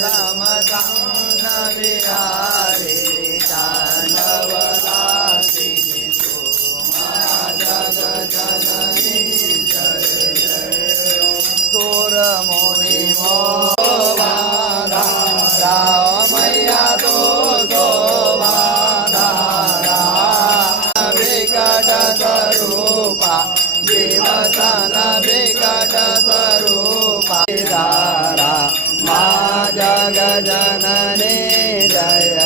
लमतान विहारे तांडवलासिनी सोमा जग जननी जय जय तोर मोनी मोवादा रामैया तो बाधारा विकट स्वरूपा जीवसन विकट स्वरूपा धारा मा जग जननी जय